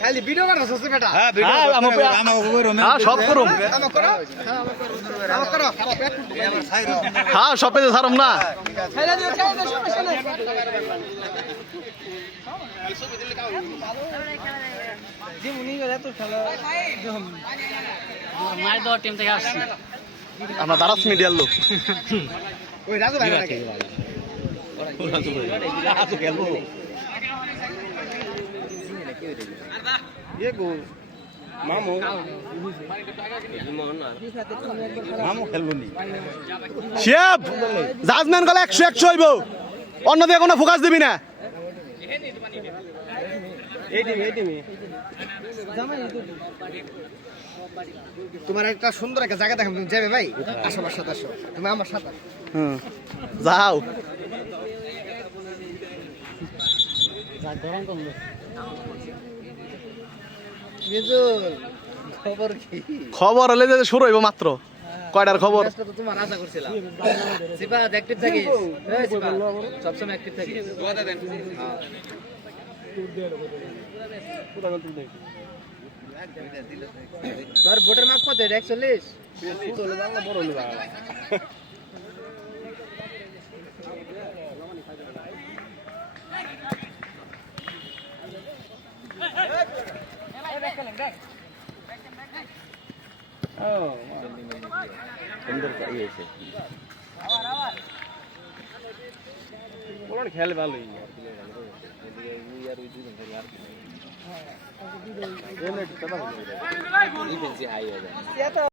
খালি ভিডিও করছ বেটা হ্যাঁ সব করুম হ্যাঁ সব পেজে ছাড়ম না আমরা দারাস মিডিয়ার লোক ওই রাজু ভাই শিয়াব জাজম্যান গলে 100 হইব অন্য দিয়ে কোনো ফোকাস দিবি না তোমার একটা সুন্দর একটা জায়গা দেখাম তুমি যাবে ভাই আসো আমার সাথে আসো তুমি আমার সাথে যাও খবর কি খবর হলে যে শুরু হইব মাত্র কয়টার খবর তো তোমার আশা করছিলাম সিপা অ্যাক্টিভ থাকিস এই সিপা সব সময় অ্যাক্টিভ থাকিস ওয়াদা দেন তোর ভোটার মাপ কত 140 চলে বাংলা বড় হলো বাংলা খেলে ভালোই